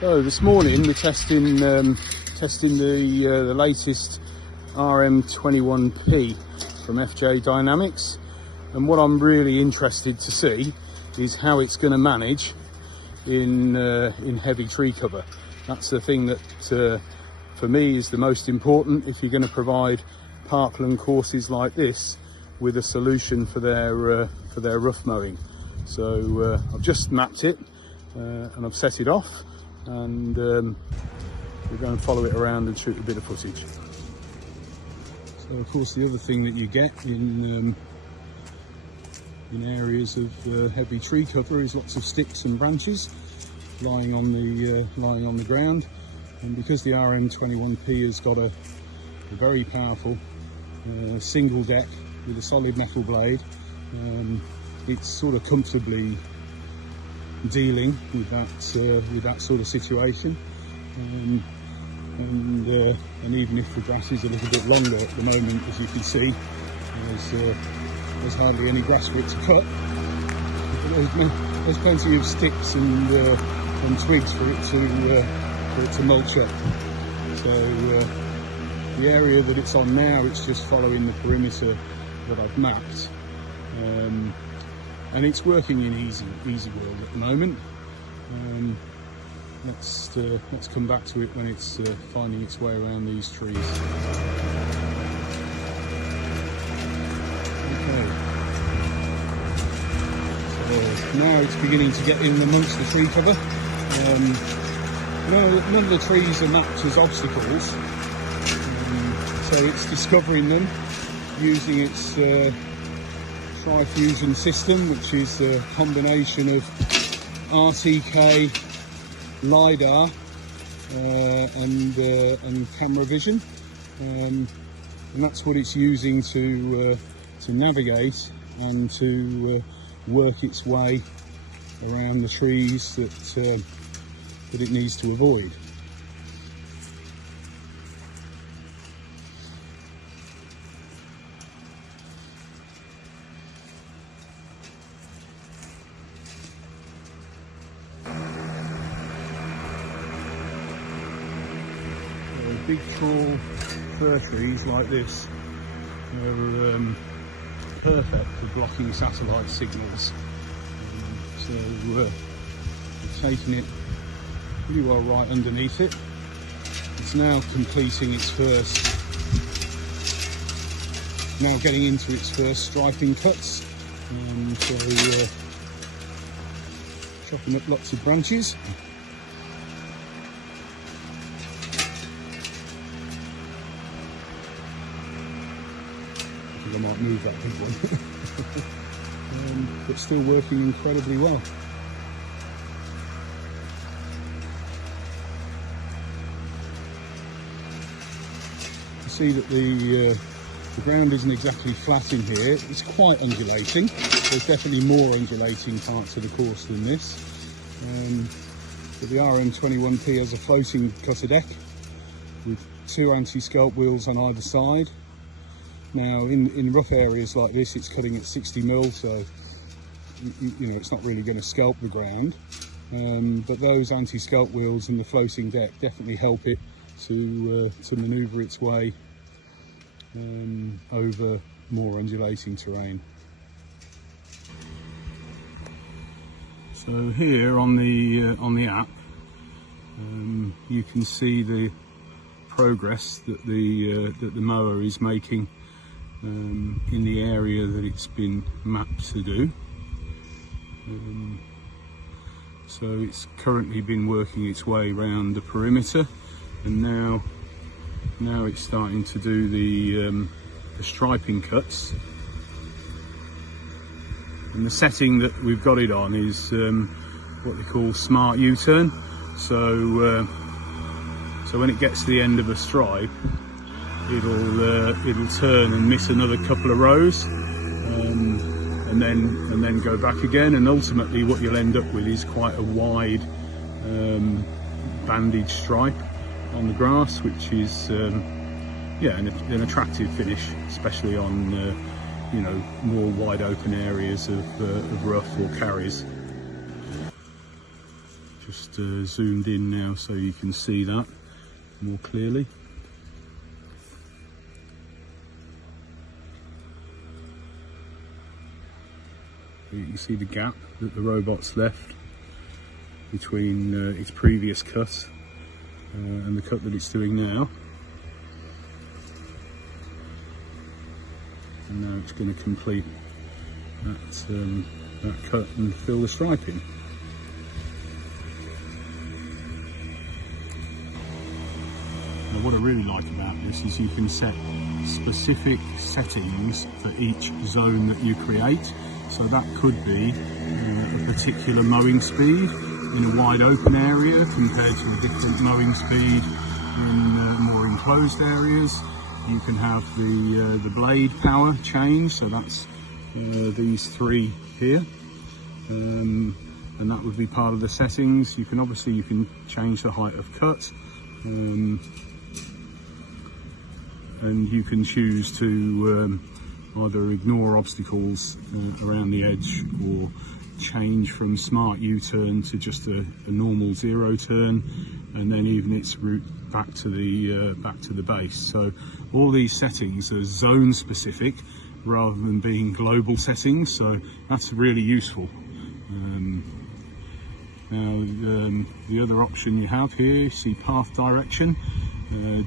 So this morning we're testing the latest RM21P from FJ Dynamics, and what I'm really interested to see is how it's going to manage in heavy tree cover. That's the thing that for me is the most important if you're going to provide parkland courses like this with a solution for their rough mowing. So I've just mapped it and I've set it off, and we're going to follow it around and shoot a bit of footage. So of course the other thing that you get in areas of heavy tree cover is lots of sticks and branches lying on the ground, and because the RM21P has got a very powerful single deck with a solid metal blade, it's sort of comfortably dealing with that sort of situation, and even if the grass is a little bit longer at the moment, as you can see, there's hardly any grass for it to cut. There's plenty of sticks and twigs for it to mulch up. So the area that it's on now, it's just following the perimeter that I've mapped, and it's working in easy world at the moment. Let's come back to it when it's finding its way around these trees. Okay. So now it's beginning to get in amongst the tree cover. None of the trees are mapped as obstacles, so it's discovering them using its tri-fusion system, which is a combination of RTK, LiDAR and camera vision, and that's what it's using to navigate and to work its way around the trees that it needs to avoid. Big tall fir trees like this are perfect for blocking satellite signals, so we're taking it pretty well right underneath it. It's now completing its now getting into its first striping cuts, so chopping up lots of branches. I might move that big one, but still working incredibly well. You see that the ground isn't exactly flat in here. It's quite undulating. There's definitely more undulating parts of the course than this. But the RM21P has a floating cutter deck with 2 anti-scalp wheels on either side. Now, in rough areas like this, it's cutting at 60mm, so you know it's not really going to scalp the ground. But those anti-scalp wheels and the floating deck definitely help it to manoeuvre its way over more undulating terrain. So here on the app, you can see the progress that the mower is making in the area that it's been mapped to do. So it's currently been working its way around the perimeter, and now it's starting to do the striping cuts. And the setting that we've got it on is what they call smart U-turn. So when it gets to the end of a stripe, it'll turn and miss another couple of rows, and then go back again, and ultimately what you'll end up with is quite a wide bandage stripe on the grass, which is an attractive finish, especially on more wide open areas of rough or carries. Just zoomed in now so you can see that more clearly. You can see the gap that the robot's left between its previous cut and the cut that it's doing now. And now it's going to complete that cut and fill the striping. Now what I really like about this is you can set specific settings for each zone that you create. So that could be a particular mowing speed in a wide open area compared to a different mowing speed in more enclosed areas. You can have the blade power change, so that's these three here, and that would be part of the settings. You can change the height of cut, and you can choose to either ignore obstacles around the edge or change from smart U-turn to just a normal zero turn, and then even its route back to the base. So all these settings are zone specific rather than being global settings, so that's really useful. Now the other option you have here, you see path direction.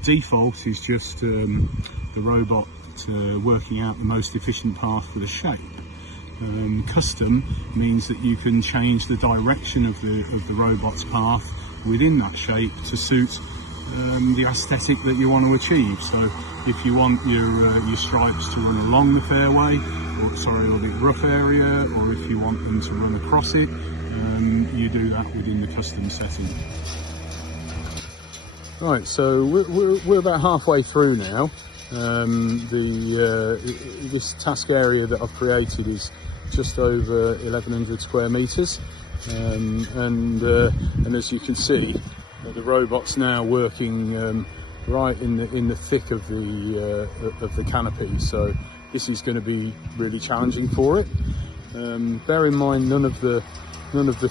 Default is just the robot working out the most efficient path for the shape. Custom means that you can change the direction of the robot's path within that shape to suit the aesthetic that you want to achieve. So if you want your stripes to run along the fairway, or the rough area, or if you want them to run across it, you do that within the custom setting. Right, so we're about halfway through now. This task area that I've created is just over 1100 square meters, and as you can see, the robot's now working right in the thick of the canopy. So this is going to be really challenging for it. Bear in mind, none of the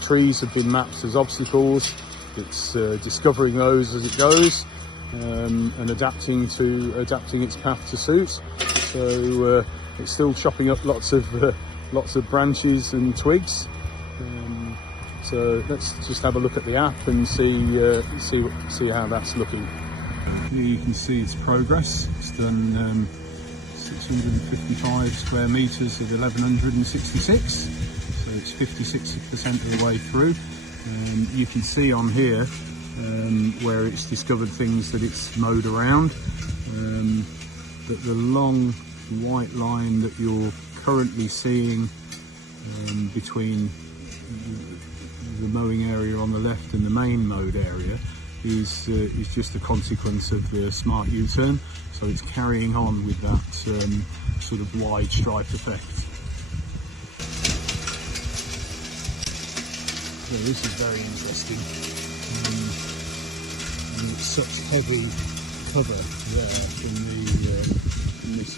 trees have been mapped as obstacles. It's discovering those as it goes, and adapting its path to suit. So it's still chopping up lots of branches and twigs. So let's just have a look at the app and see how that's looking. Here you can see its progress. It's done 655 square meters of 1166. So it's 56% of the way through. You can see on here where it's discovered things that it's mowed around, that the long white line that you're currently seeing between the mowing area on the left and the main mowed area is just a consequence of the smart U-turn. So it's carrying on with that sort of wide stripe effect. Yeah, this is very interesting, and it's such heavy cover there from this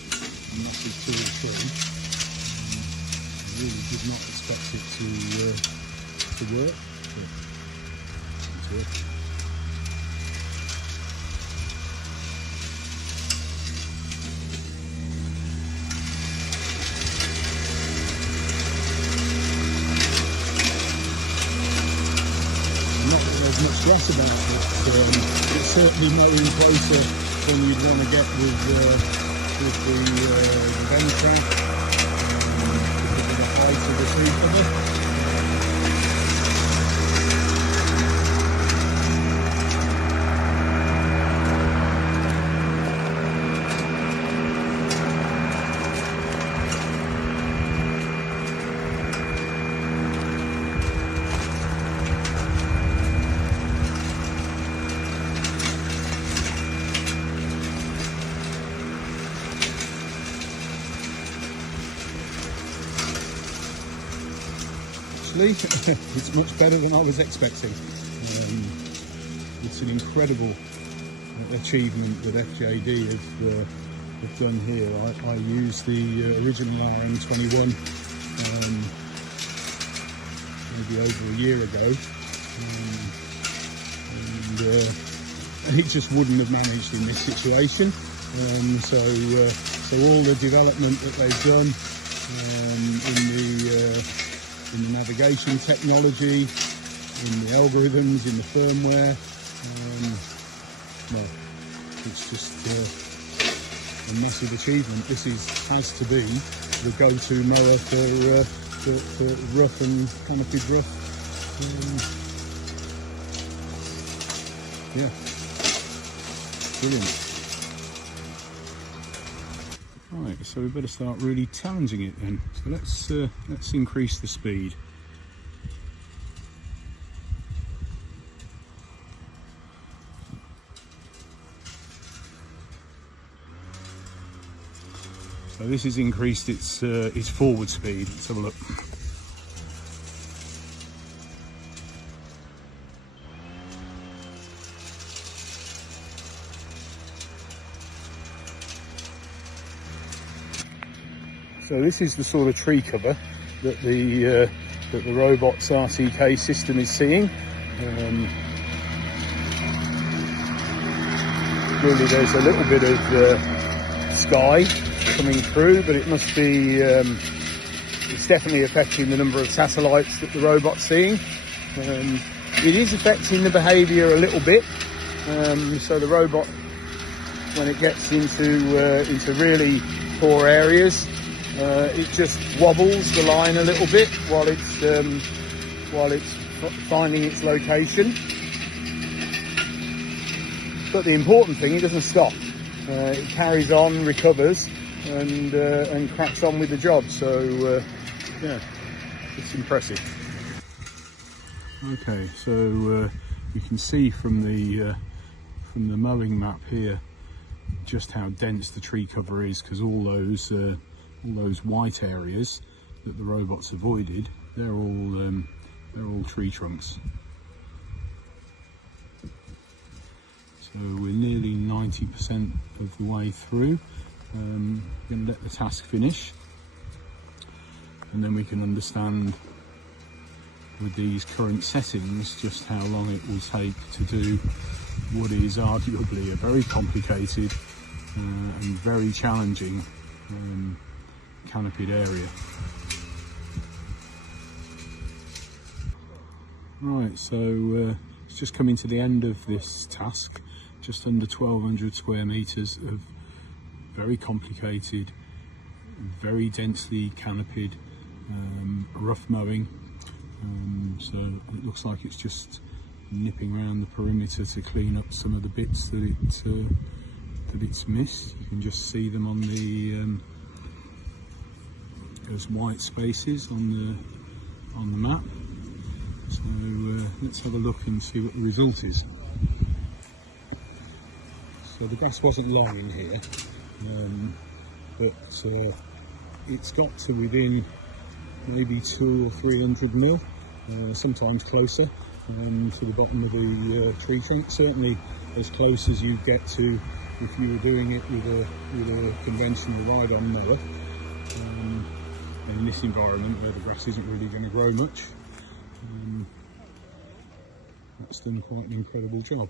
massive tool thing. I really did not expect it to work, but it's working. There's much stress about it, but it's certainly mowing closer than you'd want to get with the bend track, because of the height of the tree cover. It's much better than I was expecting. It's an incredible achievement that FJD have done here. I used the original RM21 maybe over a year ago, and it just wouldn't have managed in this situation. So all the development that they've done in the navigation technology, in the algorithms, in the firmware, well, it's just a massive achievement. This has to be the go-to mower for rough and canopied rough. Yeah, brilliant. Right, so we better start really challenging it then. So let's increase the speed. So this has increased its forward speed. Let's have a look. So this is the sort of tree cover that the robot's RTK system is seeing. Clearly there's a little bit of sky coming through, but it must be, it's definitely affecting the number of satellites that the robot's seeing. It is affecting the behaviour a little bit. So the robot, when it gets into really poor areas, it just wobbles the line a little bit while it's finding its location. But the important thing, it doesn't stop. It carries on, recovers, and cracks on with the job. So yeah, it's impressive. Okay, so you can see from the mowing map here just how dense the tree cover is, because all those white areas that the robots avoided, they're all tree trunks. So we're nearly 90% of the way through. We're going to let the task finish, and then we can understand with these current settings just how long it will take to do what is arguably a very complicated and very challenging canopied area. Right, so it's just coming to the end of this task. Just under 1,200 square metres of very complicated, very densely canopied rough mowing. So it looks like it's just nipping around the perimeter to clean up some of the bits that it's missed. You can just see them on the those white spaces on the map. So let's have a look and see what the result is. So the grass wasn't long in here, but it's got to within maybe 200 or 300 mil, sometimes closer, to the bottom of the tree trunk. Certainly as close as you get to if you were doing it with a conventional ride-on mower. In this environment where the grass isn't really going to grow much, that's done quite an incredible job.